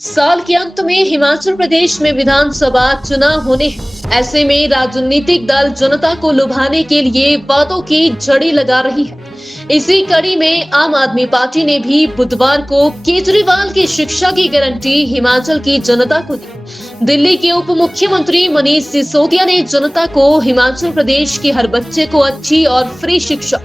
साल के अंत में हिमाचल प्रदेश में विधानसभा चुनाव होने हैं। ऐसे में राजनीतिक दल जनता को लुभाने के लिए वादों की झड़ी लगा रही है। इसी कड़ी में आम आदमी पार्टी ने भी बुधवार को केजरीवाल की शिक्षा की गारंटी हिमाचल की जनता को दी। दिल्ली के उप मुख्यमंत्री मनीष सिसोदिया ने जनता को हिमाचल प्रदेश के हर बच्चे को अच्छी और फ्री शिक्षा,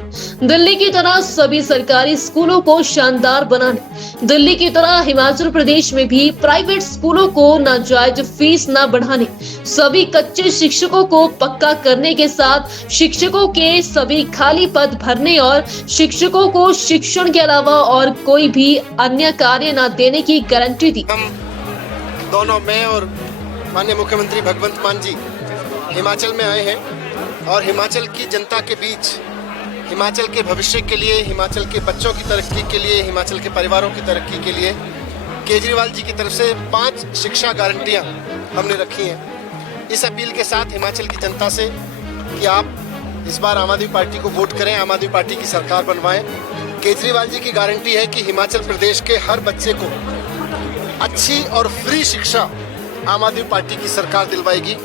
दिल्ली की तरह सभी सरकारी स्कूलों को शानदार बनाने, दिल्ली की तरह हिमाचल प्रदेश में भी प्राइवेट स्कूलों को नाजायज फीस न बढ़ाने, सभी कच्चे शिक्षकों को पक्का करने के साथ शिक्षकों के सभी खाली पद भरने और शिक्षकों को शिक्षण के अलावा और कोई भी अन्य कार्य न देने की गारंटी दी। हम दोनों, मैं और माननीय मुख्यमंत्री भगवंत मान जी हिमाचल में आए हैं और हिमाचल की जनता के बीच हिमाचल के भविष्य के लिए, हिमाचल के बच्चों की तरक्की के लिए, हिमाचल के परिवारों की तरक्की के लिए केजरीवाल जी की तरफ से 5 शिक्षा गारंटियां हमने रखी हैं। इस अपील के साथ हिमाचल की जनता से कि आप इस बार आम आदमी पार्टी को वोट करें, आम आदमी पार्टी की सरकार बनवाएं। केजरीवाल जी की गारंटी है कि हिमाचल प्रदेश के हर बच्चे को अच्छी और फ्री शिक्षा आम आदमी पार्टी की सरकार दिलवाएगी।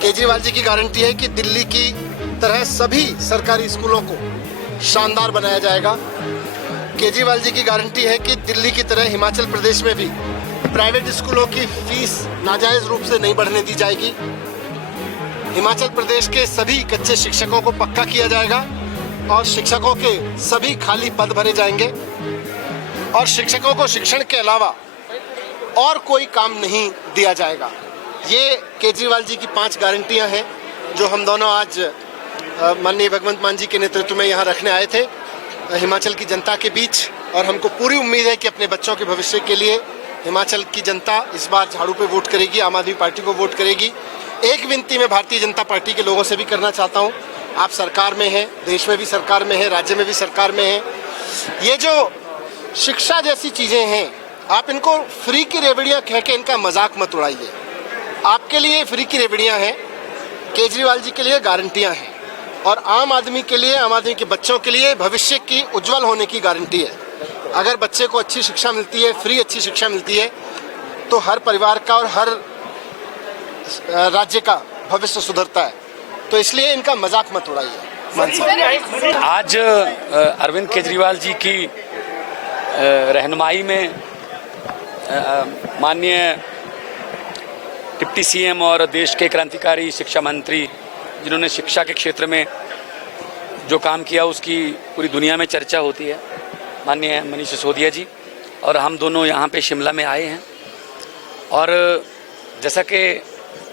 केजरीवाल जी की गारंटी है कि दिल्ली की तरह सभी सरकारी स्कूलों को शानदार बनाया जाएगा। केजरीवाल जी की गारंटी है कि दिल्ली की तरह हिमाचल प्रदेश में भी प्राइवेट स्कूलों की फीस नाजायज रूप से नहीं बढ़ने दी जाएगी। हिमाचल प्रदेश के सभी कच्चे शिक्षकों को पक्का किया जाएगा और शिक्षकों के सभी खाली पद भरे जाएंगे और शिक्षकों को शिक्षण के अलावा और कोई काम नहीं दिया जाएगा। ये केजरीवाल जी की 5 गारंटियां हैं जो हम दोनों आज माननीय भगवंत मान जी के नेतृत्व में यहाँ रखने आए थे हिमाचल की जनता के बीच। और हमको पूरी उम्मीद है कि अपने बच्चों के भविष्य के लिए हिमाचल की जनता इस बार झाड़ू पे वोट करेगी, आम आदमी पार्टी को वोट करेगी। एक विनती मैं भारतीय जनता पार्टी के लोगों से भी करना चाहता हूँ, आप सरकार में हैं, देश में भी सरकार में है, राज्य में भी सरकार में है, ये जो शिक्षा जैसी चीज़ें हैं आप इनको फ्री की रेवड़ियाँ कह के इनका मजाक मत उड़ाइए। आपके लिए फ्री की रेवड़ियाँ हैं, केजरीवाल जी के लिए गारंटियाँ हैं और आम आदमी के लिए, आम आदमी के बच्चों के लिए भविष्य की उज्जवल होने की गारंटी है। अगर बच्चे को अच्छी शिक्षा मिलती है, फ्री अच्छी शिक्षा मिलती है, तो हर परिवार का और हर राज्य का भविष्य सुधरता है। तो इसलिए इनका मजाक मत उड़ाइए। आज अरविंद केजरीवाल जी की रहनुमाई में माननीय डिप्टी सीएम और देश के क्रांतिकारी शिक्षा मंत्री जिन्होंने शिक्षा के क्षेत्र में जो काम किया उसकी पूरी दुनिया में चर्चा होती है, माननीय मनीष सिसोदिया जी, और हम दोनों यहाँ पे शिमला में आए हैं। और जैसा कि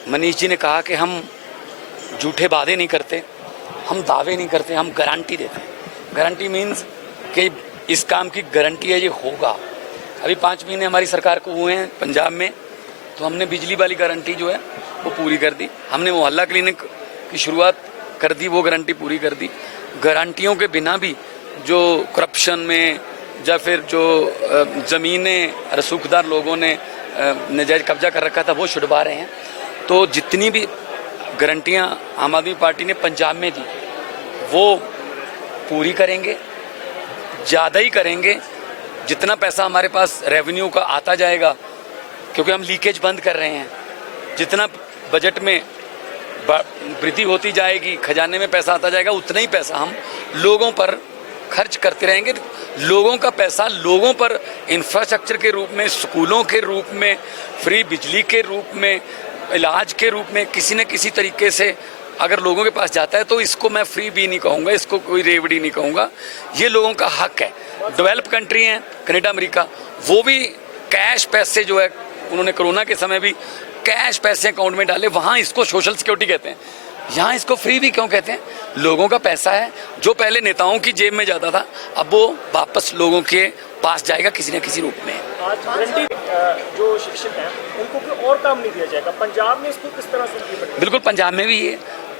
मनीष जी ने कहा कि हम झूठे वादे नहीं करते, हम दावे नहीं करते, हम गारंटी देते हैं। गारंटी मीन्स कि इस काम की गारंटी है, ये होगा। अभी 5 महीने हमारी सरकार को हुए हैं पंजाब में, तो हमने बिजली वाली गारंटी जो है वो पूरी कर दी। हमने मोहल्ला क्लिनिक की शुरुआत कर दी, वो गारंटी पूरी कर दी। गारंटियों के बिना भी जो करप्शन में या फिर जो ज़मीनें रसूखदार लोगों ने नाजायज कब्जा कर रखा था वो छुड़वा रहे हैं। तो जितनी भी गारंटियां आम आदमी पार्टी ने पंजाब में दी वो पूरी करेंगे, ज़्यादा ही करेंगे। जितना पैसा हमारे पास रेवेन्यू का आता जाएगा, क्योंकि हम लीकेज बंद कर रहे हैं, जितना बजट में वृद्धि होती जाएगी, खजाने में पैसा आता जाएगा, उतना ही पैसा हम लोगों पर खर्च करते रहेंगे। लोगों का पैसा लोगों पर इंफ्रास्ट्रक्चर के रूप में, स्कूलों के रूप में, फ्री बिजली के रूप में, इलाज के रूप में किसी न किसी तरीके से अगर लोगों के पास जाता है तो इसको मैं फ्री भी नहीं कहूँगा, इसको कोई रेवड़ी नहीं कहूँगा, ये लोगों का हक है। डेवलप कंट्री हैं कनाडा, अमेरिका, वो भी कैश पैसे जो है उन्होंने कोरोना के समय भी कैश पैसे अकाउंट में डाले, वहाँ इसको सोशल सिक्योरिटी कहते हैं। यहाँ इसको फ्री भी क्यों कहते हैं? लोगों का पैसा है जो पहले नेताओं की जेब में जाता था, अब वो वापस लोगों के पास जाएगा किसी न किसी रूप में। आज गारंटी जो शिक्षक हैं उनको कोई और काम नहीं दिया जाएगा, पंजाब में इसको किस तरह से? बिल्कुल, पंजाब में भी है।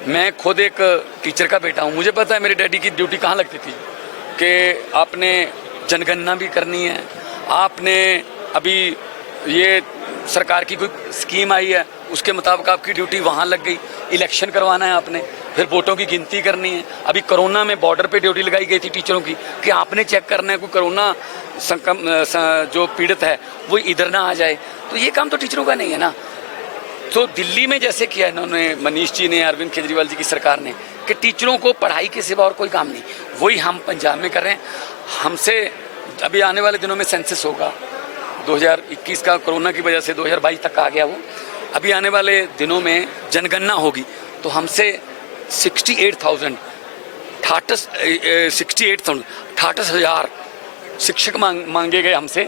मैं खुद एक टीचर का बेटा हूँ, मुझे पता है मेरे डैडी की ड्यूटी कहाँ लगती थी कि आपने जनगणना भी करनी है, आपने अभी ये सरकार की कोई स्कीम आई है, उसके मुताबिक आपकी ड्यूटी वहाँ लग गई, इलेक्शन करवाना है आपने, फिर वोटों की गिनती करनी है। अभी कोरोना में बॉर्डर पे ड्यूटी लगाई गई थी टीचरों की कि आपने चेक करना है कोई कोरोना जो पीड़ित है वो इधर ना आ जाए। तो ये काम तो टीचरों का नहीं है ना। तो दिल्ली में जैसे किया इन्होंने, मनीष जी ने, अरविंद केजरीवाल जी की सरकार ने, कि टीचरों को पढ़ाई के सिवा और कोई काम नहीं, वही हम पंजाब में कर रहे हैं। हमसे अभी आने वाले दिनों में सेंसस होगा 2021 का, कोरोना की वजह से 2022 तक आ गया वो। अभी आने वाले दिनों में जनगणना होगी, तो हमसे 68,000 शिक्षक मांगे गए हमसे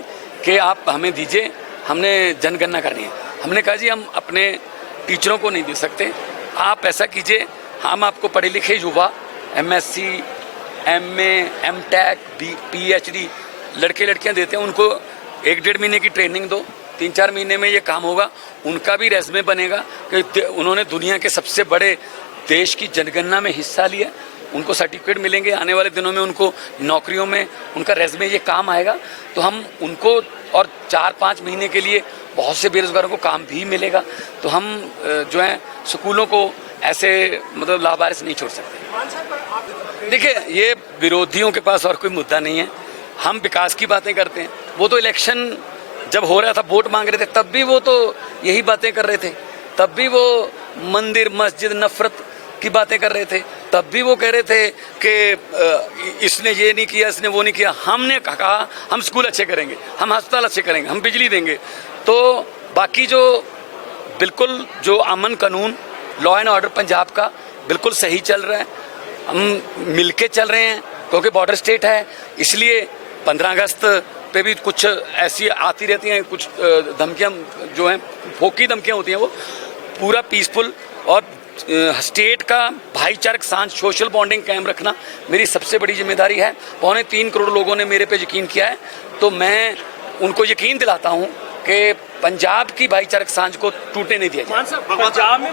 कि आप हमें दीजिए, हमने जनगणना करनी है। हमने कहा जी हम अपने टीचरों को नहीं दे सकते, आप ऐसा कीजिए, हम आपको पढ़े लिखे युवा MSc, MA, MTech, PhD लड़के लड़कियां देते हैं, उनको 1-1.5 महीने की ट्रेनिंग दो, 3-4 महीने में ये काम होगा, उनका भी रेज़्यूमे बनेगा कि उन्होंने दुनिया के सबसे बड़े देश की जनगणना में हिस्सा लिया, उनको सर्टिफिकेट मिलेंगे। आने वाले दिनों में उनको नौकरियों में उनका रेज़्यूमे ये काम आएगा, तो हम उनको, और 4-5 महीने के लिए बहुत से बेरोजगारों को काम भी मिलेगा। तो हम जो है स्कूलों को ऐसे मतलब लावारिस नहीं छोड़ सकते। देखिए, ये विरोधियों के पास और कोई मुद्दा नहीं है, हम विकास की बातें करते हैं। वो तो इलेक्शन जब हो रहा था, वोट मांग रहे थे, तब भी वो तो यही बातें कर रहे थे, तब भी वो मंदिर मस्जिद नफरत की बातें कर रहे थे, तब भी वो कह रहे थे कि इसने ये नहीं किया, इसने वो नहीं किया। हमने कहा हम स्कूल अच्छे करेंगे, हम अस्पताल अच्छे करेंगे, हम बिजली देंगे। तो बाकी जो बिल्कुल जो अमन कानून, लॉ एंड ऑर्डर पंजाब का बिल्कुल सही चल रहा है, हम मिलके चल रहे हैं, क्योंकि बॉर्डर स्टेट है, इसलिए 15 अगस्त पे भी कुछ ऐसी आती रहती हैं, कुछ धमकियां जो हैं, फोकी धमकियां होती हैं, वो पूरा पीसफुल और स्टेट का भाईचारक सांझ, सोशल बॉन्डिंग कायम रखना मेरी सबसे बड़ी जिम्मेदारी है। 3.25 करोड़ लोगों ने मेरे पे यकीन किया है, तो मैं उनको यकीन दिलाता हूं कि पंजाब की भाईचारक सांझ को टूटने नहीं दिया जाए। पंजाब में